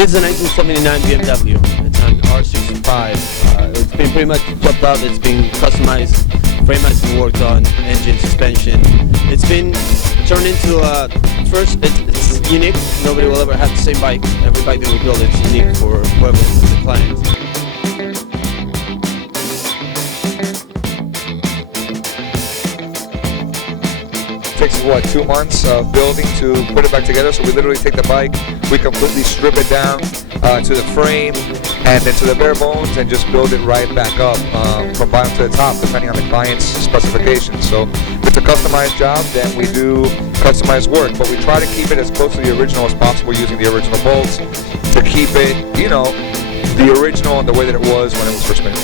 This is a 1979 BMW. It's an R65. It's been pretty much chopped out. It's been customized. Frame has been worked on. Engine, suspension. It's been turned into first. It's unique. Nobody will ever have the same bike. Every bike that we build is unique for whoever is the client. Takes what, 2 months of building to put it back together. So we literally take the bike, we completely strip it down to the frame and then to the bare bones and just build it right back up from bottom to the top depending on the client's specifications. So if it's a customized job, then we do customized work, but we try to keep it as close to the original as possible using the original bolts to keep it, you know, the original and the way that it was when it was first made.